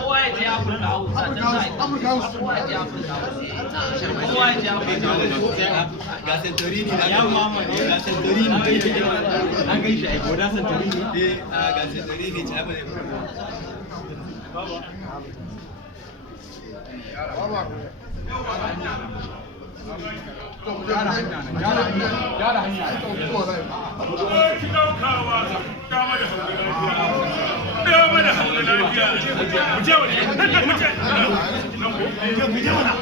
kowa ya je Afirka Hausa kowa ya je Afirka ga Santorini na ga Santorini an gaishe ai goda Santorini ga Santorini ci abin gyara hanya dama da hankali lafiya mu je wani mu je wani